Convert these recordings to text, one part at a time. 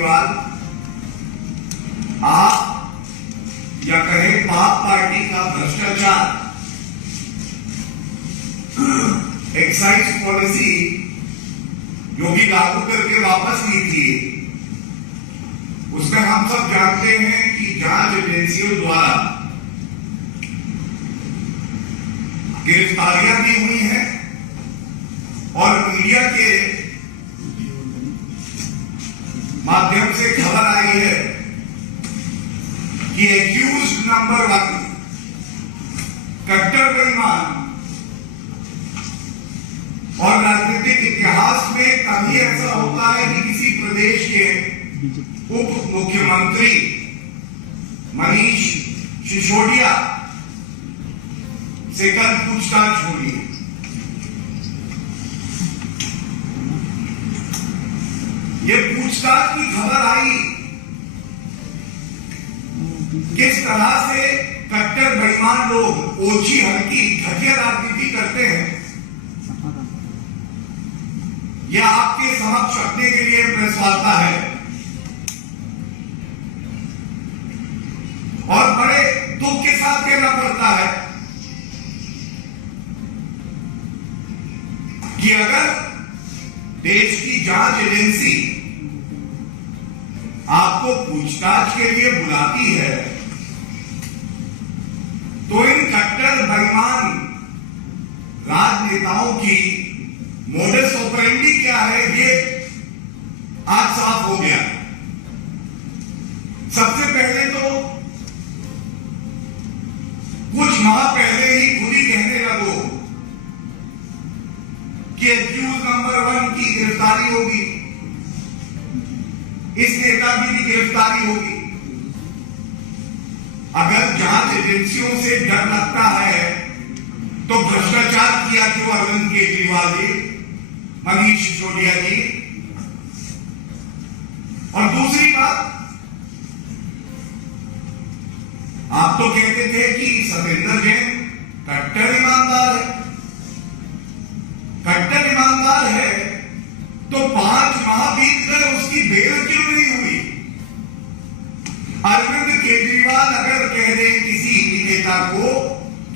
केजरीवाल, आप या कहें पाप पार्टी का भ्रष्टाचार, एक्साइज पॉलिसी जो भी लागू करके वापस ली थी, उसमें हम सब जानते हैं कि जांच एजेंसियों द्वारा गिरफ्तारियां भी हुई हैं और मीडिया के माध्यम से खबर आई है कि एक्यूज नंबर 1 कट्टर बेईमान और राजनीतिक इतिहास में कभी ऐसा होता है कि किसी प्रदेश के उप मुख्यमंत्री मनीष सिसोदिया से कल पूछताछ हुई। ये पूछताछ की खबर आई, किस तरह से कट्टर बेईमान लोग ओछी हल्की घटिया राजनीति करते हैं, यह आपके समक्ष रखने के लिए प्रेस वार्ता है। और बड़े दुख के साथ कहना पड़ता है कि अगर देश की जांच एजेंसी आपको पूछताछ के लिए बुलाती है तो इन कट्टर बेईमान राजनेताओं की मोडस ऑपरेंडी क्या है, ये आज साफ हो गया। सबसे पहले तो कुछ माह पहले ही खुद ही कहने लगो कि एक्यूज नंबर 1 की गिरफ्तारी होगी, इस नेता की भी गिरफ्तारी होगी। अगर जांच एजेंसियों से डर लगता है तो भ्रष्टाचार किया क्यों अरविंद केजरीवाल जी, मनीष सिसोदिया जी? और दूसरी बात, आप तो कहते थे कि सतेंद्र जैन कट्टर ईमानदार है। कट्टर ईमानदार है तो 5 माह बीत गए, उसकी बेल क्यों नहीं हुई? अरविंद केजरीवाल अगर कह दे किसी नेता को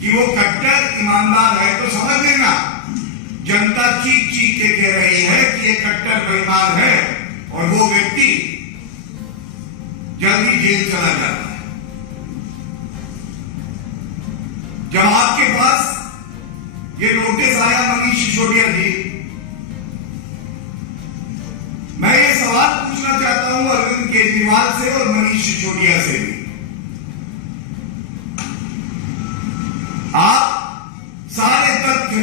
कि वो कट्टर ईमानदार है तो समझ लेना जनता चीख चीख के कह रही है कि ये कट्टर बेईमान है और वो व्यक्ति जल्दी जेल चला जाता है। जब आपके पास ये नोटिस आया मनीष सिसोदिया जी, मैं ये सवाल पूछना चाहता हूं अरविंद केजरीवाल से और मनीष सिसोदिया से भी। आप सारे तथ्य,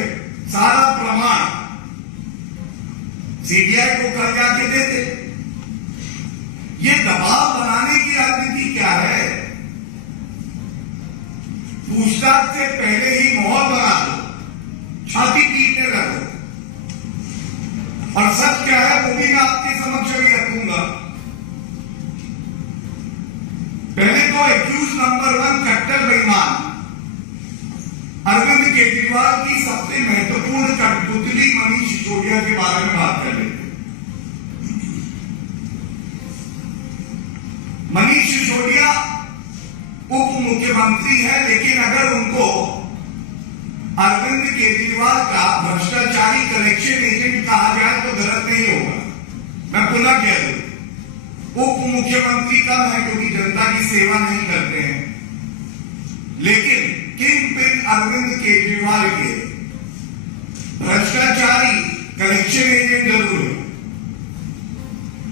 सारा प्रमाण सीबीआई को कर जाके देते। ये दबाव बनाने की राजनीति क्या है? पूछताछ से पहले ही माहौल बना दो, छाती पीटने लगो, और सच क्या है वो भी मैं आपके समक्ष भी रखूंगा। पहले तो एक्यूज नंबर 1 कट्टर बेईमान अरविंद केजरीवाल की सबसे महत्वपूर्ण कठपुतली मनीष सिसोदिया के बारे में बात कर लेते। मनीष सिसोदिया उप मुख्यमंत्री है, लेकिन अगर उनको अरविंद केजरीवाल का भ्रष्टाचारी कलेक्शन एजेंट कहा जाए तो गलत नहीं होगा। मैं पुनः कह दूं, उप मुख्यमंत्री कम है क्योंकि जनता की सेवा नहीं करते हैं, लेकिन किंग पिन अरविंद केजरीवाल के भ्रष्टाचारी कलेक्शन एजेंट जरूर है।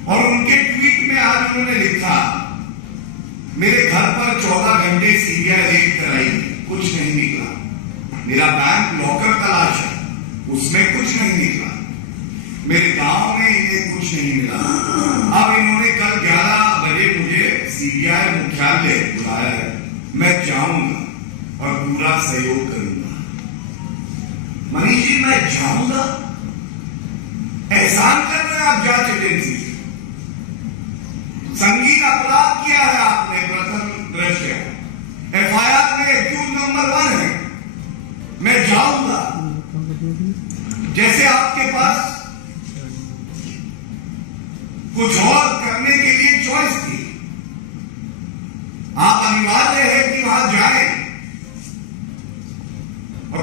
और उनके ट्वीट में आज उन्होंने लिखा, मेरे घर पर 14 घंटे सीबीआई रेड कराई, कुछ नहीं निकला। मेरा बैंक लॉकर तलाश है, उसमें कुछ नहीं निकला। मेरे गांव में इन्हें कुछ नहीं मिला। अब इन्होंने कल 11 बजे मुझे सीबीआई मुख्यालय बुलाया है, मैं जाऊंगा और पूरा सहयोग करूंगा। मनीष जी, मैं जाऊंगा? एहसान कर रहे हैं आप जांच एजेंसी। संगीन अपराध किया है आपने, प्रथम दृष्टया एफआईआर में एक्यूज नंबर 1 है, मैं जाऊंगा। जैसे आपके पास कुछ और करने के लिए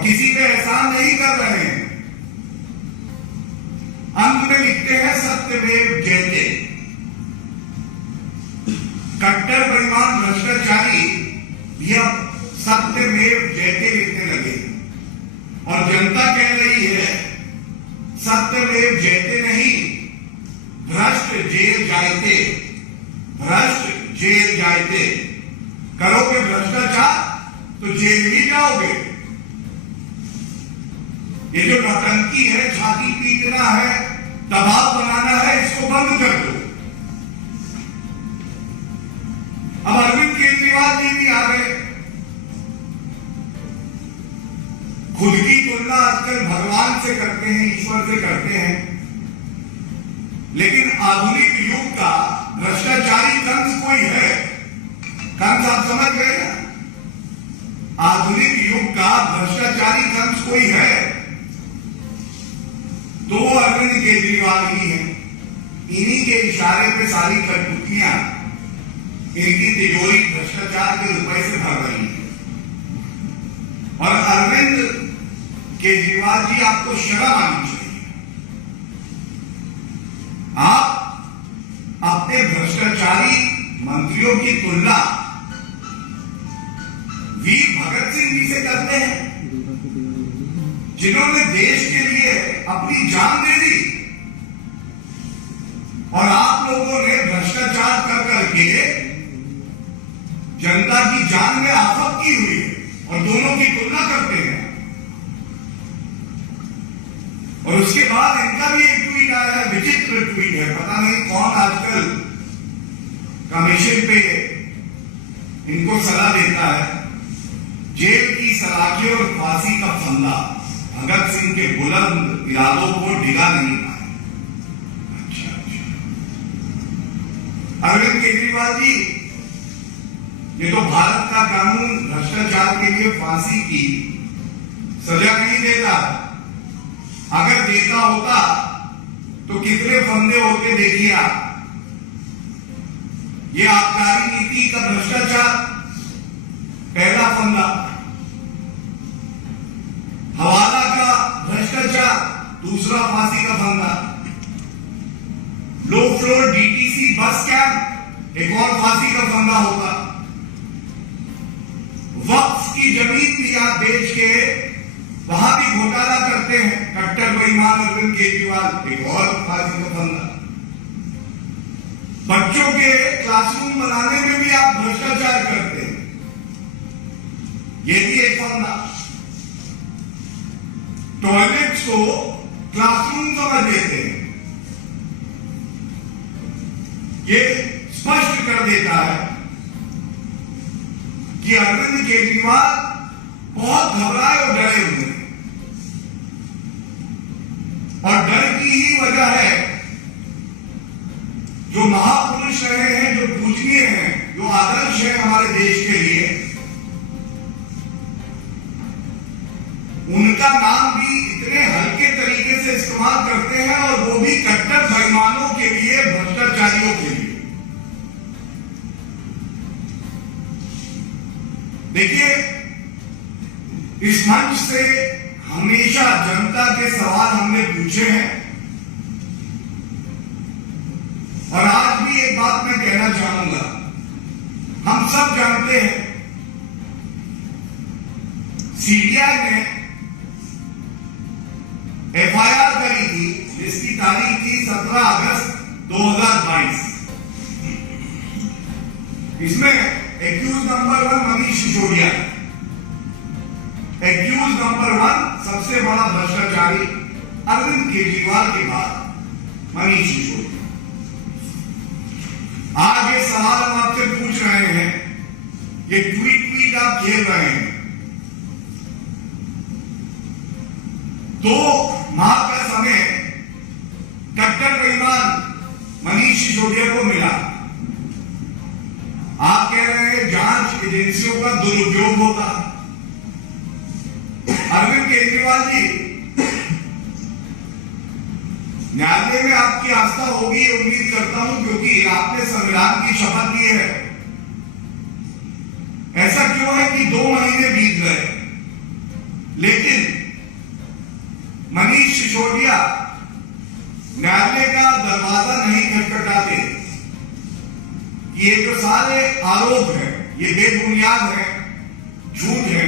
किसी पे एहसान नहीं कर रहे हैं। अंत में लिखते हैं सत्यमेव जयते। कट्टर बेईमान भ्रष्टाचारी भी अब सत्यमेव जयते लिखने लगे और जनता कह रही है सत्यमेव जयते नहीं, भ्रष्ट जेल जायते, भ्रष्ट जेल जायते। करोगे भ्रष्टाचार तो जेल ही जाओगे। ये जो नौटंकी है, छाती पीटना है, दबाव बनाना है, इसको बंद कर दो। अब अरविंद केजरीवाल जी भी आ गए। खुद की तुलना आजकल भगवान से करते हैं, ईश्वर से करते हैं, लेकिन आधुनिक युग का भ्रष्टाचारी कंस कोई है? कंस आप समझ गए ना? आधुनिक युग का भ्रष्टाचारी कंस कोई है तो वो अरविंद केजरीवाल ही है। इन्हीं के इशारे पे सारी कटपुतलियां इनकी तिजोरी भ्रष्टाचार के रुपए से भर रही है। और अरविंद केजरीवाल जी, आपको शर्म आनी चाहिए। आप अपने भ्रष्टाचारी मंत्रियों की तुलना वीर भगत सिंह जी से करते हैं, जिन्होंने देश के लिए अपनी जान दे दी। और आप लोगों ने भ्रष्टाचार कर करके जनता की जान में आफत की हुई है और दोनों की तुलना करते हैं। और उसके बाद इनका भी एक ट्वीट आया है, विचित्र ट्वीट है, पता नहीं कौन आजकल कमीशन पे इनको सलाह देता है। जेल की सलाखें और फांसी का फंदा भगत सिंह के बुलंद इरादों को डिगा नहीं पाए। अच्छा। अरविंद केजरीवाल जी, ये तो भारत का कानून भ्रष्टाचार के लिए फांसी की सजा नहीं देता। अगर देता होता तो कितने फंदे होते देखिए आप। ये आबकारी नीति का भ्रष्टाचार पहला फंदा, हवाला का भ्रष्टाचार दूसरा फांसी का फंदा, low floor DTC bus camp एक और फांसी का फंदा होगा, वक्फ की जमीन भी आप बेच के वहां भी घोटाला करते हैं कट्टर बेईमान अरविंद केजरीवाल, एक और फांसी का फंदा। बच्चों के क्लासरूम बनाने में भी आप भ्रष्टाचार करते हैं, ये भी एक फंदा। टॉयलेट्स को क्लासरूम समझ लेते हैं। ये स्पष्ट कर देता है कि अरविंद केजरीवाल बहुत घबराए और डरे हुए हैं। और डर की ही वजह है जो महापुरुष रहे हैं, जो पूजनीय हैं, जो आदर्श है हमारे देश के लिए, उनका नाम भी इतने हल्के तरीके से इस्तेमाल करते हैं और वो भी कट्टर बेईमानों के लिए, भ्रष्टाचारियों के लिए। देखिए, इस मंच से हमेशा जनता के सवाल हमने पूछे हैं और आज भी एक बात मैं कहना चाहूंगा। हम सब जानते हैं सीबीआई ने एफआईआर करी थी जिसकी तारीख थी 17 अगस्त 2022। इसमें accused number 1 Manish Sisodia, accused number 1 सबसे बड़ा भ्रष्टाचारी अरविंद केजरीवाल के बाद मनीष सिसोदिया। आज ये सवाल हम आपसे पूछ रहे हैं, ये ट्वीट आप खेल रहे हैं। 2 माह का समय कट्टर बेईमान मनीष सिसोदिया को मिला। आप कह रहे हैं जांच एजेंसियों का दुरुपयोग होगा। अरविंद केजरीवाल जी, न्यायालय में आपकी आस्था होगी, उम्मीद करता हूं, क्योंकि आपने संविधान की शपथ ली है। ऐसा क्यों है कि 2 महीने बीत गए, लेकिन कि ये जो सारे आरोप हैं ये बेबुनियाद है, झूठ है,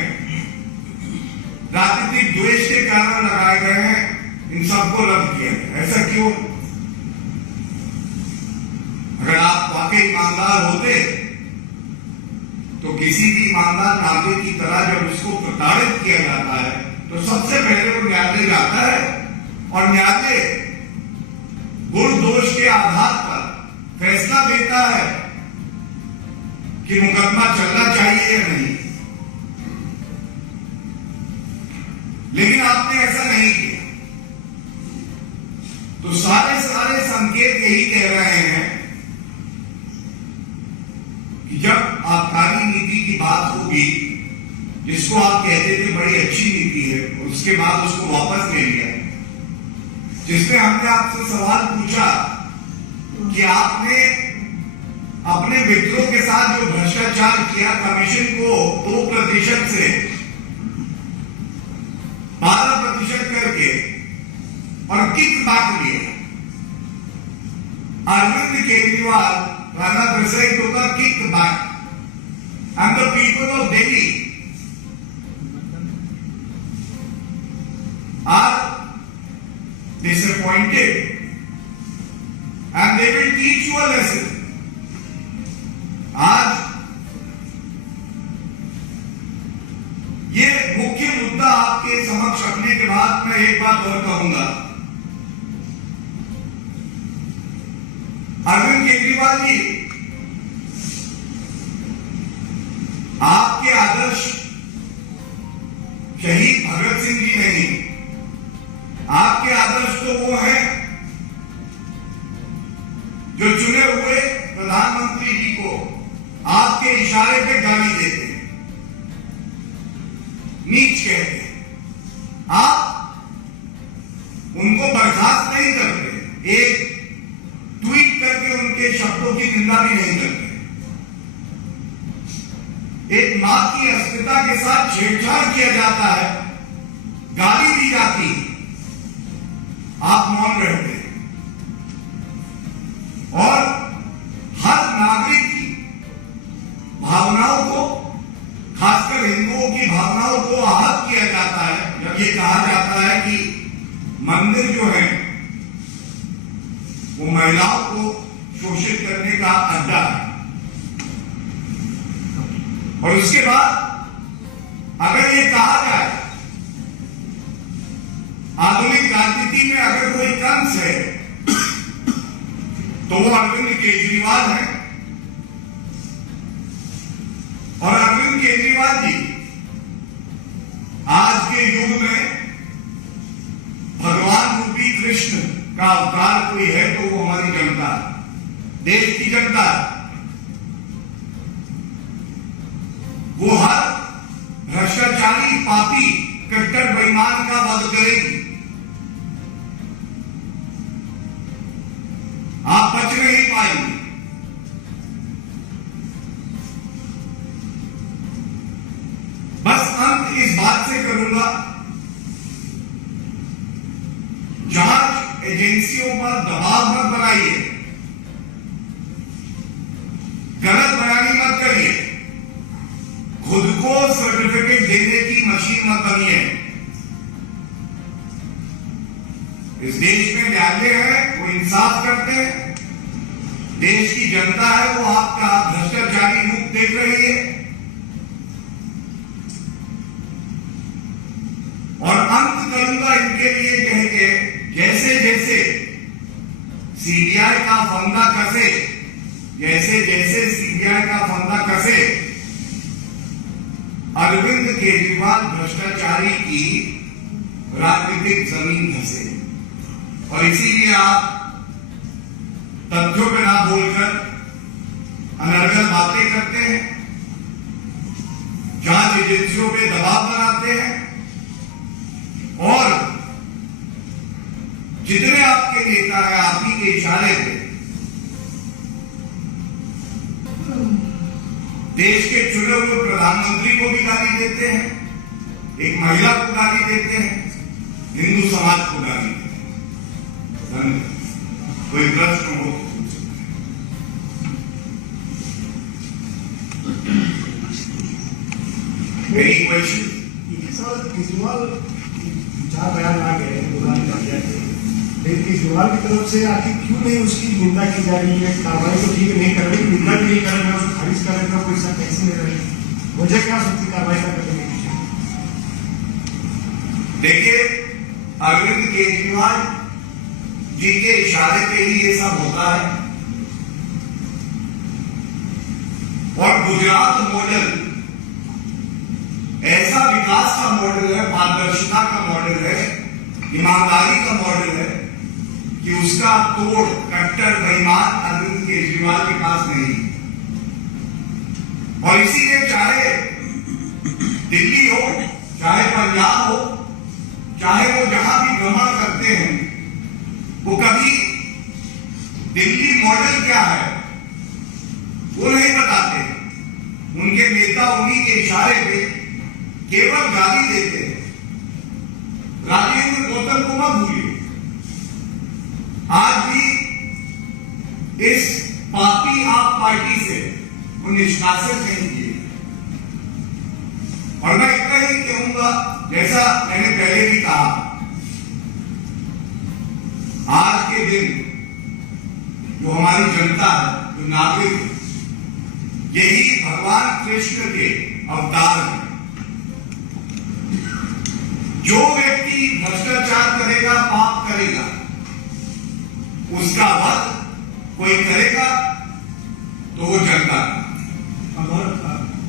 राजनीतिक द्वेष के कारण लगाए गए हैं, इन सबको रद्द किया है। ऐसा क्यों? अगर आप वाकई ईमानदार होते तो किसी भी ईमानदार नागरिक की तरह जब उसको प्रताड़ित किया जाता है तो सबसे पहले वो न्यायालय जाता है और न्यायालय गुण दोष के आधार पर फैसला देता है कि मुकदमा चलना चाहिए या नहीं। लेकिन आपने ऐसा नहीं किया। तो सारे संकेत यही कह रहे हैं कि जब आबकारी नीति की बात होगी, जिसको आप कहते थे बड़ी अच्छी नीति है, और उसके बाद उसको वापस ले लिया, जिसमें हमने आपसे सवाल पूछा कि आपने अपने मित्रों के साथ जो भ्रष्टाचार किया, कमीशन को 2% से 12% करके और किक बैक लिया। Arvind Kejriwal Rana Prasad to the kick back and the people of Delhi are disappointed and they will teach you a lesson. आज ये मुख्य मुद्दा आपके समक्ष रखने के बाद मैं एक बात और कहूंगा। अरविंद केजरीवाल जी, आपके आदर्श शहीद भगत सिंह जी नहीं, आपके आदर्श तो वो हैं जो चुने हुए प्रधानमंत्री जी को आपके इशारे पे गाली देते हैं, नीच कहते हैं। आप उनको बर्खास्त नहीं करते, एक ट्वीट करके उनके शब्दों की निंदा भी नहीं करते। एक मां की अस्मिता के साथ छेड़छाड़ किया जाता है, गाली दी जाती है, आप मौन रहते हैं। और हर नागरिक की भावनाओं को, खासकर हिंदुओं की भावनाओं को आहत किया जाता है जब ये कहा जाता है कि मंदिर जो है वो महिलाओं को शोषित करने का अड्डा है। और उसके बाद अगर ये कहा जाए आधुनिक राजनीति में अगर कोई कंस है तो वो अरविंद केजरीवाल है। और अरविंद केजरीवाल जी आज के युग में भगवान रूपी कृष्ण का अवतार कोई है तो वो हमारी जनता, देश की जनता। वो हर भ्रष्टाचारी, पापी, कट्टर बेईमान का वध करेगी। आप बच नहीं पाएंगे। बस अंत इस बात से करूंगा, जांच एजेंसियों पर दबाव मत बनाइए, गलत बयानी मत करिए, खुद को सर्टिफिकेट देने की मशीन मत बनिए। इस देश में न्यायालय है, वो इंसाफ करते हैं, देश की जनता है वो आपका भ्रष्टाचारी रूप देख रही है। और अंत करूंगा इनके लिए कह के, जैसे जैसे सीबीआई का फंदा कसे, जैसे जैसे सीबीआई का फंदा कसे, अरविंद केजरीवाल भ्रष्टाचारी की राजनीतिक जमीन धसे। और इसीलिए आप तथ्यों पे ना बोलकर अनर्गल बातें करते हैं, जांच एजेंसियों पे दबाव बनाते हैं, और जितने आपके नेता हैं आप ही के इशारे पे देश के चुने हुए प्रधानमंत्री को भी गाली देते हैं, एक महिला को गाली देते हैं, हिंदू समाज को गाली देते हैं। कोई प्रश्न हो? Any question? ये सवाल केजरीवाल चार बयान आ गए लेकिन केजरीवाल की तरफ से आखिर क्यों नहीं उसकी निंदा की जा रही है? कार्रवाई तो ठीक नहीं कर रहे, निंदा भी नहीं कर रहे, उसको खारिज कर रहे, कोई सा कैसे ले रहे? वजह क्या सकती कार्रवाई का करने के पीछे? देखिए, अरविंद केजरीवाल जी के इशारे पे ही ये सब होता है। और गुजरात मॉडल ऐसा विकास का मॉडल है, पारदर्शिता का मॉडल है, ईमानदारी का मॉडल है कि उसका तोड़ कट्टर बेईमान अरविंद केजरीवाल के पास नहीं। और इसीलिए चाहे दिल्ली हो, चाहे पंजाब हो, चाहे वो जहां भी भ्रमण करते हैं, वो कभी दिल्ली मॉडल क्या है वो नहीं बताते। उनके नेता उन्हीं के इशारे पे केवल गाली देते हैं। राजेंद्र गौतम को मत भूलिए, आज भी इस पापी आप पार्टी से वो निष्कासित नहीं किए। और मैं इतना ही कहूंगा, जैसा मैंने पहले भी कहा, आज के दिन जो हमारी जनता है, जो नागरिक है, यही भगवान कृष्ण के अवतार है। जो व्यक्ति भ्रष्टाचार करेगा, पाप करेगा, उसका वध कोई करेगा तो वो जनता।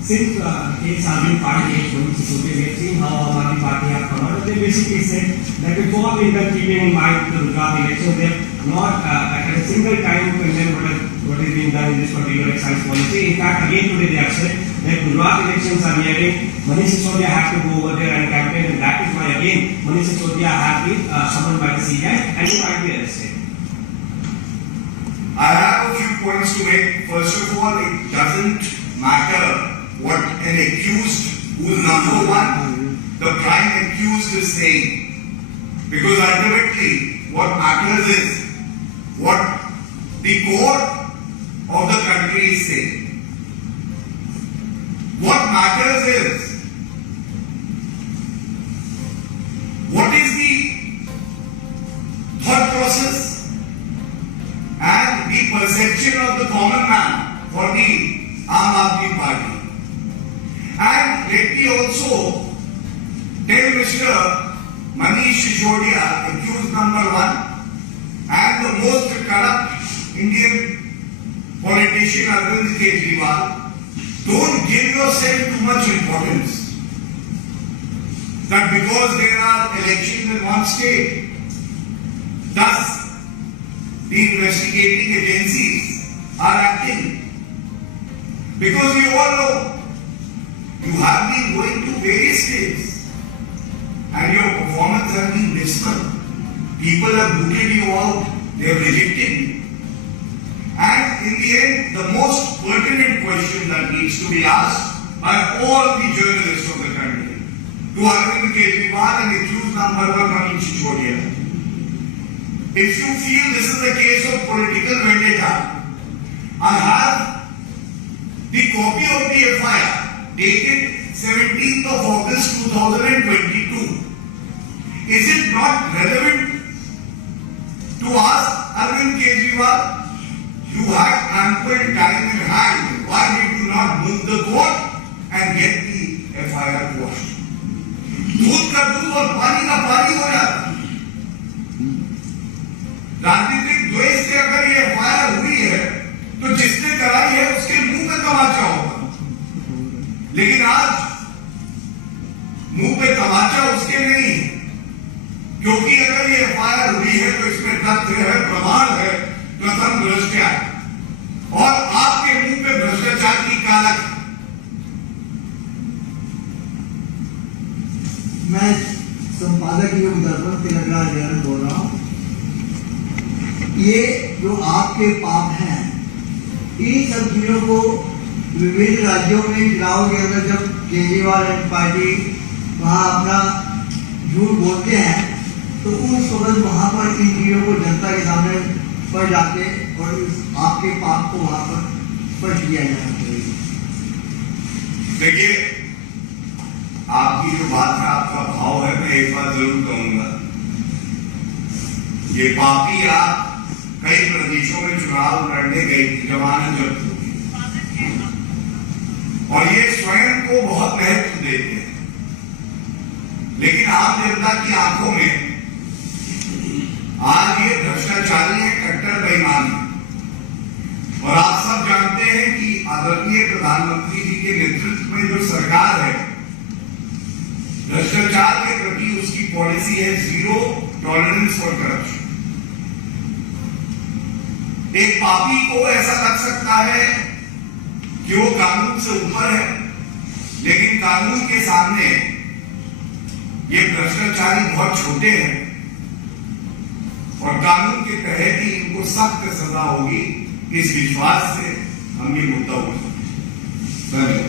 Since it's Arvind Party going to see how Aam Party have come out, they basically said that before we were keeping in mind the Gujarat election, they have not at a single time condemned what is being done in this particular excise policy. In fact, again today they have said that Gujarat elections are nearing. Manish Sisodia have to go over there and campaign, and that is why again Manish Sisodia have been summoned by the CBI and he might be arrested. I have a few points to make. First of all, it doesn't matter what an accused, who is number one, the prime accused is saying. Because ultimately, what matters is what the core of the country is saying. What matters is what is the thought process and the perception of the common man for the Aam Aadmi Party. And let me also tell Mr. Manish Sisodia, accused number one, and the most corrupt Indian politician Arvind Kejriwal, don't give yourself too much importance. That because there are elections in one state, thus the investigating agencies are acting. Because you all know, you have been going to various states and your performance has been dismal. People have booted you out, they have rejected you. And in the end, the most pertinent question that needs to be asked by all the journalists of the country to Arvind Kejriwal and accused number one Manish Sisodia. If you feel this is a case of political vendetta, I have the copy of the FIR dated 17th of August 2022. Is it not relevant to ask Arvind Kejriwal? You had ample time in hand. Why did you not move the court and get the FIR quashed? दूध का दूध और पानी का पानी हो जाता। राजनीतिक द्वेष से अगर ये FIR हुई है तो जिसने कराई है उसके मुंह पे तमाचा होगा। लेकिन आज मुंह पे तमाचा उसके नहीं है, क्योंकि अगर ये FIR हुई है तो इसमें तथ्य है, प्रमाण है, प्रथम भ्रष्टाचार और आपके मुंह पे भ्रष्टाचार की कालक। मैं संपादक योग दर्पण तिलकराज जैन बोल रहा हूँ। ये जो आपके पाप हैं, इन सब चीजों को विभिन्न राज्यों में चुनाव के अंदर जब केजरीवाल एंड पार्टी वहाँ अपना झूठ बोलते हैं तो उस वक्त वहाँ पर इन चीजों को जनता के सामने पड़ जाते और आपके पाप को वहाँ पर स्पष्ट किया जाना चाहिए। देखिए, आपकी जो बात है, आपका भाव है, मैं एक बात जरूर कहूंगा, ये पापी आप कई प्रदेशों में चुनाव लड़ने गई थी, जमानत जब्त होगी, और ये स्वयं को बहुत महत्व देते हैं, लेकिन आम जनता की आंखों में आज ये भ्रष्टाचारी है, कट्टर बेईमान है। और आप सब जानते हैं कि आदरणीय प्रधानमंत्री जी के नेतृत्व में जो सरकार है, भ्रष्टाचार के प्रति उसकी पॉलिसी है जीरो टॉलरेंस फॉर करप्शन। एक पापी को ऐसा लग सकता है कि वो कानून से ऊपर है, लेकिन कानून के सामने ये भ्रष्टाचारी बहुत छोटे हैं और कानून के तहत ही इनको सख्त सजा होगी, इस विश्वास से हम ये मुद्दा उठाते हैं।